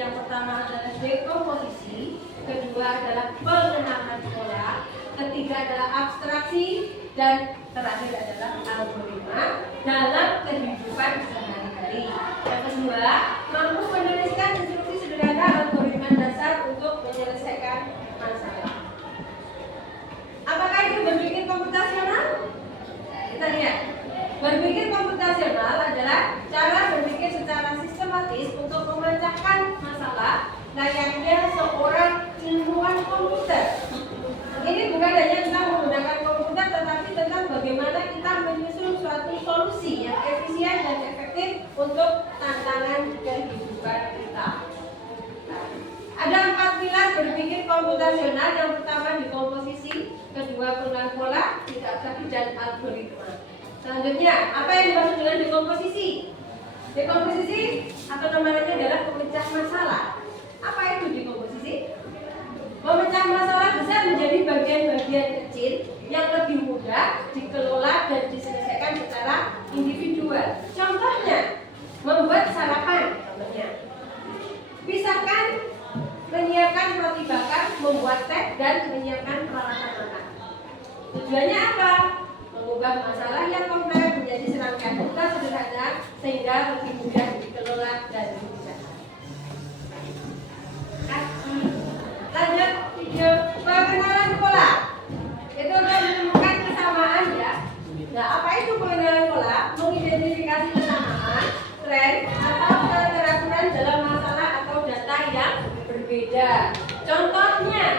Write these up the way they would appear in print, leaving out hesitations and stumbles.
Yang pertama adalah dekomposisi, kedua adalah pengenalan pola, ketiga adalah abstraksi, dan terakhir adalah algoritma dalam kehidupan sehari-hari. Yang kedua, mampu menuliskan instruksi sederhana algoritma dasar untuk menyelesaikan masalah. Apakah itu berpikir komputasional? Kita lihat. Berpikir komputasional adalah cara berpikir secara sistematis untuk memecahkan masalah layaknya seorang ilmuwan komputer. Ini bukan hanya tentang menggunakan komputer, tetapi tentang bagaimana kita menyusun suatu solusi yang efisien dan efektif untuk tantangan kehidupan kita. Ada 4 pilar berpikir komputasional. Yang pertama dekomposisi, kedua pengenalan pola, abstraksi, dan algoritma. Selanjutnya, apa yang dimaksud dengan dekomposisi? Dekomposisi atau namanya adalah pemecah masalah. Apa itu dekomposisi? Memecah masalah besar menjadi bagian-bagian kecil yang lebih mudah dikelola dan diselesaikan secara individual. Contohnya, membuat sarapan. Contohnya, pisahkan, menyiapkan roti bakar, membuat teh, dan menyiapkan peralatan makan. Tujuannya apa? Mengubah masalah yang kompleks menjadi serangkaian tugas sederhana sehingga lebih mudah dikelola dan dipecahkan. Lanjut video pengenalan pola. Itu akan menemukan kesamaan ya. Nah, apa itu pengenalan pola? Mengidentifikasi kesamaan, tren, atau keteraturan dalam masalah atau data yang berbeda. Contohnya,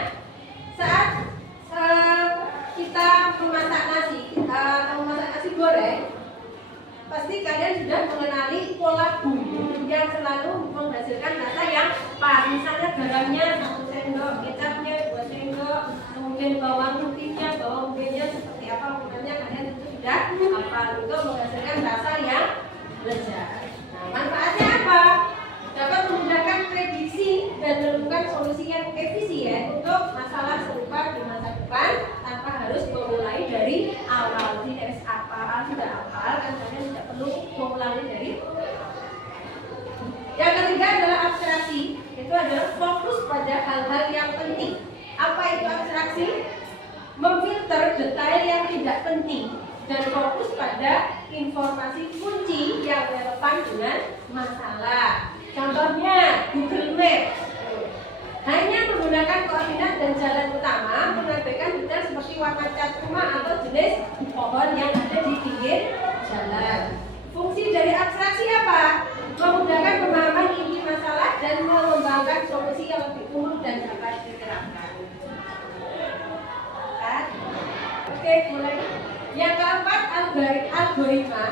sudah mengenali pola bumbu yang selalu menghasilkan rasa yang pas. Misalnya garamnya 1 sendok, kecapnya 2 sendok, kemudian bawang putihnya seperti apa ukurannya, kalian tentu sudah hafal untuk menghasilkan rasa yang lezat. Nah, manfaatnya apa? Dapat memudahkan prediksi dan menemukan solusi yang efisien untuk masalah serupa di masa depan tanpa harus memulai dari awal. Tidak hafal, sudah hafal kan, kalian tidak perlu mengulangi dari. Yang ketiga adalah abstraksi. Itu adalah fokus pada hal-hal yang penting. Apa itu abstraksi? Memfilter detail yang tidak penting dan fokus pada informasi kunci yang relevan dengan masalah. Contohnya Google Maps hanya menggunakan koordinat dan jalan utama, mengabaikan detail seperti warna cat rumah atau jenis pohon yang ada di pinggir jalan. Fungsi dari abstraksi apa? Memudahkan pemahaman inti masalah dan mengembangkan solusi yang lebih umum dan dapat diterapkan. Oke, mulai. Yang keempat, algoritma.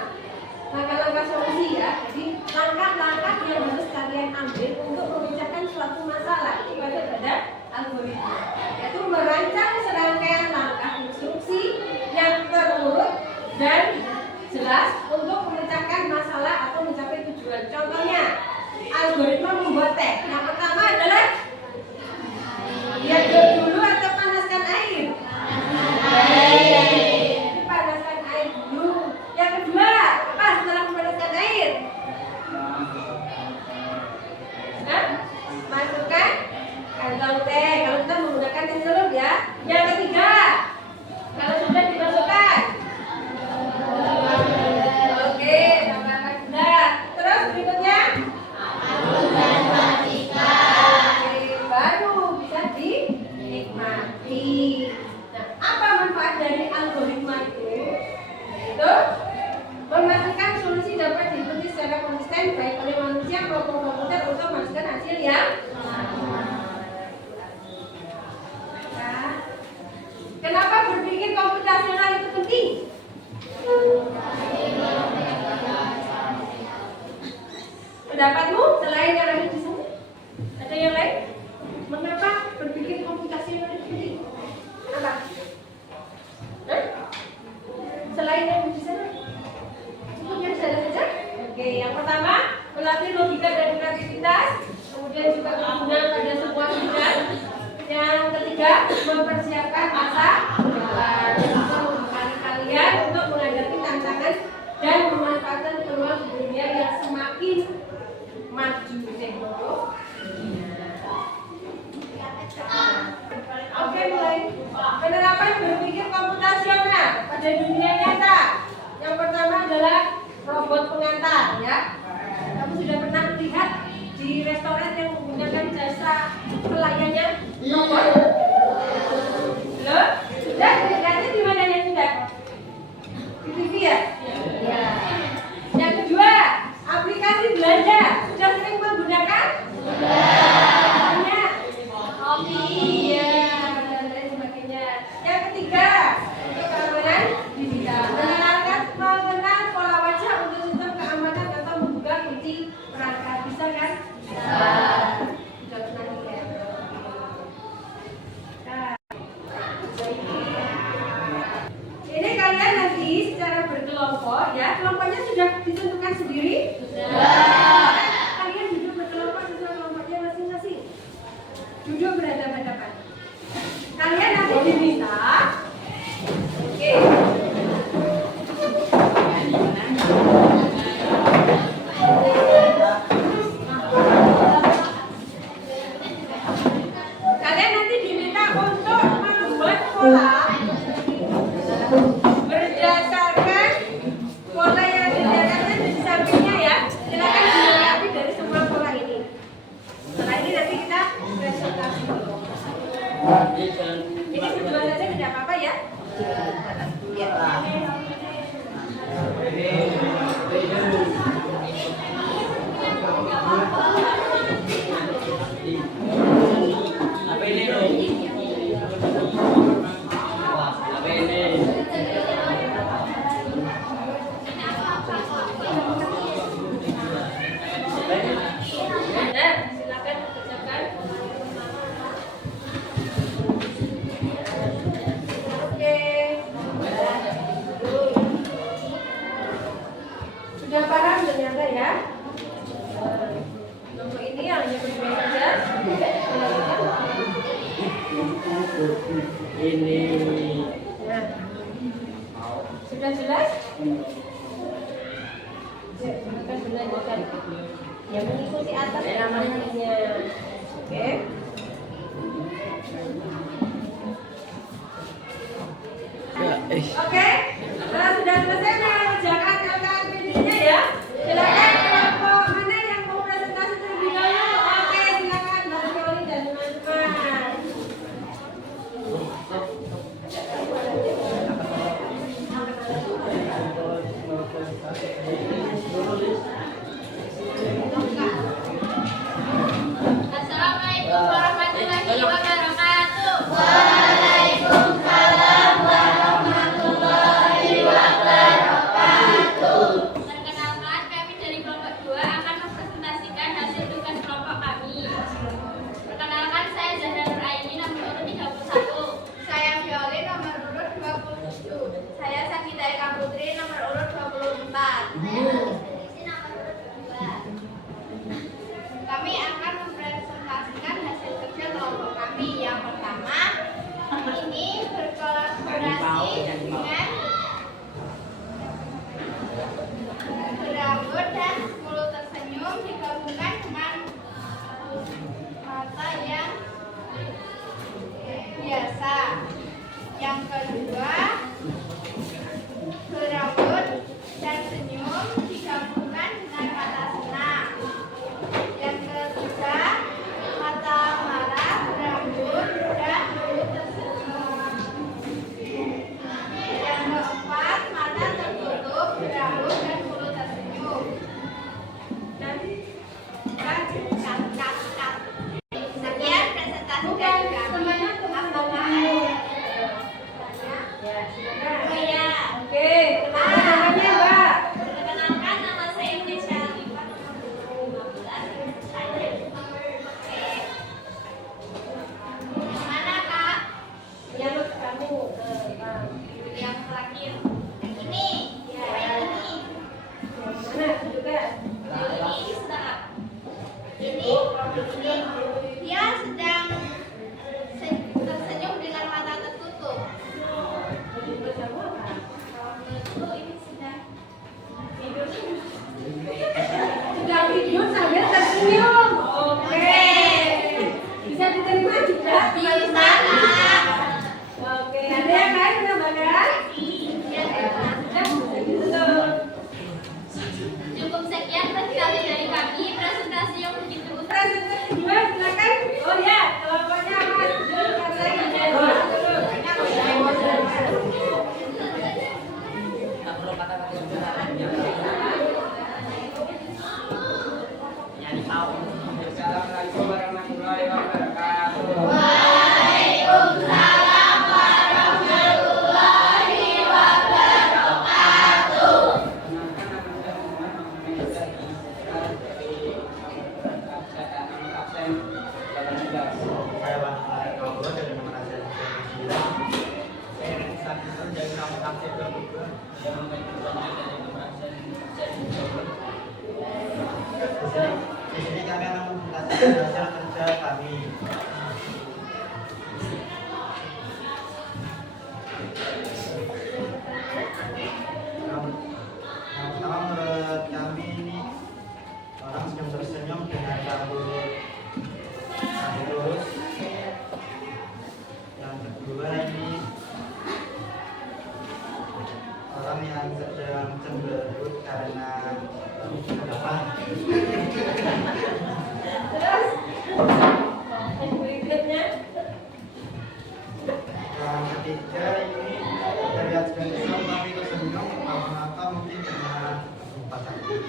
Langkah-langkah solusi ya. Jadi langkah-langkah yang harus kalian ambil untuk memecahkan suatu masalah itu ada pada algoritma. Yaitu merancang serangkaian langkah instruksi yang terurut dan jelas untuk memecahkan masalah atau mencapai tujuan. Contohnya, algoritma membuat teh. Yang pertama adalah diaduk dulu atau panaskan air. Panaskan air dulu. Yang kedua, apa setelah memanaskan air? Masukkan kantong teh. Kalau kita menggunakan celup ya. Yang ketiga, kalau sudah dimasukkan, oke, tambahkan gula. Terus berikutnya, baru bisa dinikmati. Nah, apa manfaat dari algoritma itu? Itu memastikan solusi dapat diikuti secara konsisten baik oleh manusia maupun komputer untuk menghasilkan hasil yang nah, kenapa berpikir komputasional itu penting? Pendapatmu selain yang ada di sini? Ada yang lain? Mengapa berpikir komputasional itu penting? Apa? Selain yang di sana? Cukup yang sana saja? Oke, yang pertama melatih logika dan kreativitas, kemudian juga berguna pada semua bidang. Yang ketiga, mempersiapkan masa depan, membekali kalian untuk menghadapi tantangan dan memanfaatkan peluang dunia yang semakin maju teknologi. Oke, mulai. Penerapan berpikir komputasional pada dunia nyata. Yang pertama adalah robot pengantar, ya. Kamu sudah pernah melihat di restoran yang menggunakan jasa pelayannya robot? Belum? Sudah? Lihatnya di mana yang sudah? Di TV ya? Ya. Yang kedua, aplikasi belanja. Sudah sering menggunakan? Sudah. Iya, dan lain sebagainya. Yang ketiga, untuk keamanan digital. Mengenal pola wajah untuk sistem keamanan atau membuka kunci perangkat. Bisa kan? Bisa. Sudah pernah lihat. Nah, ini kalian nanti secara berkelompok ya. Kelompoknya sudah ditentukan sendiri? Sudah. Kalian duduk berkelompok sesuai kelompoknya masing-masing. Duduk berhadapan-hadapan. Kalian nanti diminta, oke. Kalian nanti diminta untuk membuat pola berdasarkan pola yang disediakan di sampingnya ya. Silakan dilengkapi dari semua pola ini. Setelah ini nanti kita presentasi dulu. Ini berdua saja tidak apa-apa ya. Apa ini? Apa ini? Ini. Nah, sudah jelas? Ya, silakan dilanjutkan. Yang mengikuti atas namanya. Oke. Oke, nah, sudah selesai mengerjakan LKPD-nya ya. Silakan kelompok mana yang mau presentasi terlebih dahulu? Oke, silakan Mbak Fioli dan teman-teman. Assalamualaikum warahmatullahi wabarakatuh. Perkenalkan, kami dari kelompok 2 akan mempresentasikan hasil tugas kelompok kami. Perkenalkan, saya Zahra Nuraini, nomor urut 31. Saya Violin, nomor urut 27. Saya Sakita Eka Putri, nomor urut 24. Saya Isi, nomor urut 2. Kami akan mempresentasikan hasil kerja kelompok kami. Yang pertama, ini berkolaborasi dengan berambut dan mulut tersenyum digabungkan dengan mata yang biasa. Yang kedua, berambut dan senyum digabungkan dengan mata senang. Yang ketiga, mata marah, berambut dan mulut tersenyum. Yang keempat, mata tertutup, berambut dan mulut tersenyum. Sekian presentasi dari kami. Ya, silakan. Oh ya, Oke, namanya Mbak. perkenalkan, nama saya Indonesia Alifah, nomor 15. Saya nomor yang mana, Kak? Yang kamu Bang. Yang terakhir. Yang ini. Yang ini. Mana juga? Ini sedang. Ini. Dia sedang tersenyum dengan mata tertutup. Juga kamu apa? Kalau ini sedang Tidur. Sedang tidur sambil tersenyum. Oke. Bisa diterima tidak? bisa, Kak. Oke. Ada yang lain menambahkan? Ya, Kak. Sudah, begitu. Cukup sekian presentasi dari kami. Presentasi yang begitu Presentasi dua, silakan. Oh ya, kelompoknya Mas. Silakan lagi. Tak perlu kata-kata yang benar. Nyanyi tahu. Assalamualaikum warahmatullahi wabarakatuh. Saya Bang Ngobrol dari nomor absen 9. Saya Ren Sakti dari nomor absen 22. Yang mengikuti dari nomor absen 10. Di sini kami akan mempresentasikan hasil kerja kami. Yang pertama, menurut kami ini orang sedang tersenyum dengan rambut lurus. Yang kedua, ini orang yang sedang cemberut karena kenapa? Terus, yang berikutnya. Yang ketiga, ini terlihat sedang kesal tapi tersenyum apa mungkin karena lupa sakit.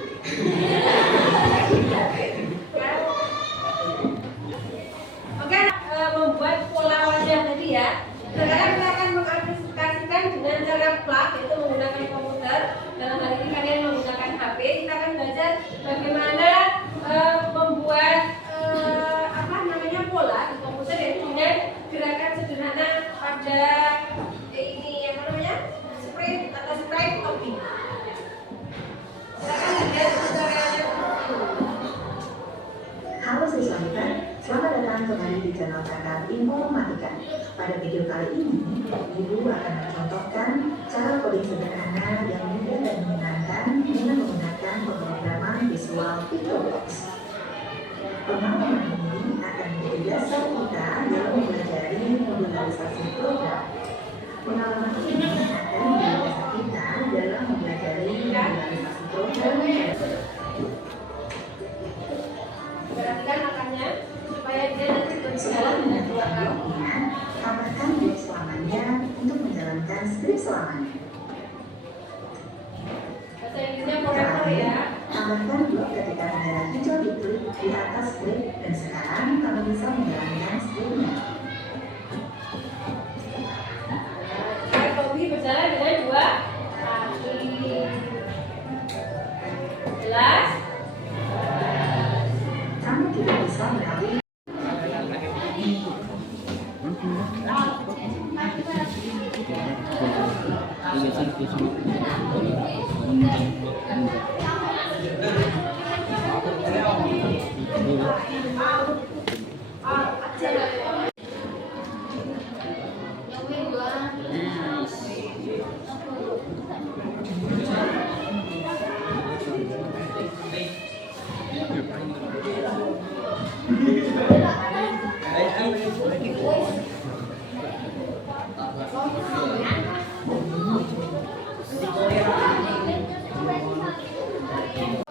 Oke, membuat pola wajah tadi ya. Sekarang kita akan mengaplikasikan dengan cara plak, yaitu menggunakan komputer. Dalam hal ini kalian menggunakan HP. Kita akan belajar bagaimana membuat apa namanya pola di komputer, yaitu dengan gerakan sederhana pada ini apa namanya sprite atau sprite topping. Silakan lihat tutorialnya. Halo siswa kita, Selamat datang kembali di channel Kakak Informatika. Pada video kali ini, Ibu akan mencontohkan cara coding sederhana yang mudah dan menyenangkan dengan menggunakan pemrograman visual PictoBlox. Pengalaman ini akan menjadi dasar kita dalam mempelajari modularisasi program. Pengalaman ini akan menjadi dasar kita dalam mempelajari modularisasi program. Perhatikan makannya supaya dia nanti Setelah menentukan bloknya, tambahkan blok selamanya untuk menjalankan skrip selamanya. bahasa Inggrisnya forever ya. Tambahkan blok ketika bendera hijau diklik di atas skrip dan sekarang kamu bisa menjalankan skripnya. Tobi berjalan dengan dua kaki. Jelas? Kamu tidak bisa melalui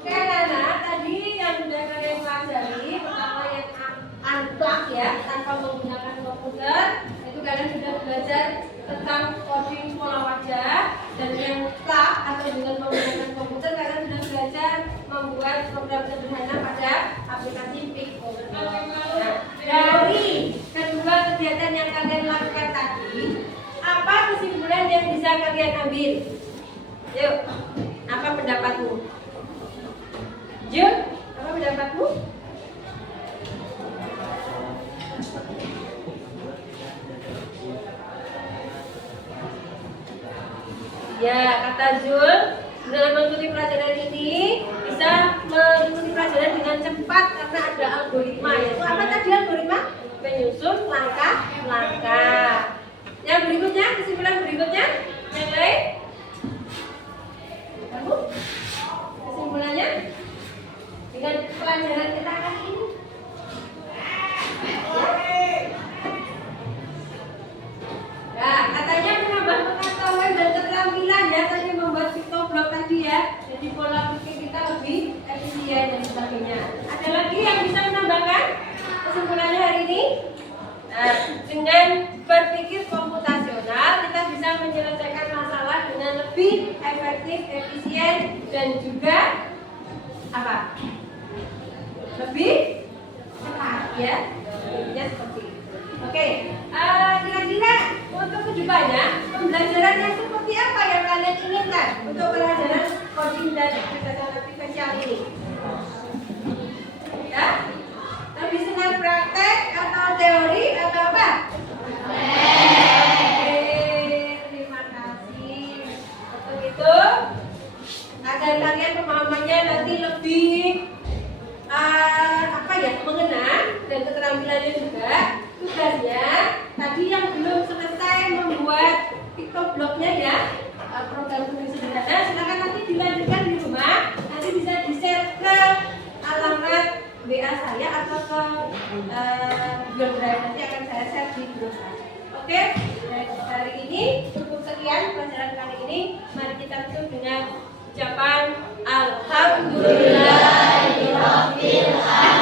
Oke anak-anak, tadi yang sudah kalian pelajari pertama yang unplug ya, tanpa menggunakan komputer, itu kalian sudah belajar tentang coding pola wajah. Dan yang plug atau dengan menggunakan komputer, kalian sudah belajar membuat program sederhana pada aplikasi PictoBlox. Nah, dari kedua kegiatan yang kalian lakukan tadi, apa kesimpulan yang bisa kalian ambil? Yuk, apa pendapatmu? Yuk, apa pendapatmu? Ya, kata Zul, dengan mengikuti pelajaran ini bisa mengikuti pelajaran dengan cepat karena ada algoritma. Yaitu apa tadi algoritma? Menyusun langkah-langkah. Yang berikutnya, kesimpulan berikutnya, yang lain? Kamu? Kesimpulannya? Dengan pelajaran kita kali ini. Nah, katanya menambah pengetahuan dan keterampilan ya tadi membuat PictoBlox tadi ya. Jadi pola pikir kita lebih efisien dan sebagainya. Ada lagi yang bisa menambahkan kesimpulannya hari ini? Nah, dengan berpikir komputasional kita bisa menyelesaikan masalah dengan lebih efektif, efisien dan juga apa? Lebih cepat ya. Intinya seperti itu. Oke, kira-kira untuk kedepannya pembelajaran yang seperti apa yang kalian inginkan untuk pelajaran coding dan aplikasi ini? Ya, lebih senang praktek atau teori atau apa? Oke, terima kasih. Untuk itu, agar kalian pemahamannya nanti lebih mengenal dan keterampilannya juga. Tugasnya tadi yang belum selesai membuat PictoBlox-nya ya, program coding sederhana, silakan nanti dilanjutkan di rumah. Nanti bisa di-share ke alamat WA saya atau ke Google Drive, nanti akan saya share di grup saya. Oke, dan hari ini cukup sekian pelajaran kali ini. Mari kita tutup dengan ucapan Alhamdulillahirabbil alamin.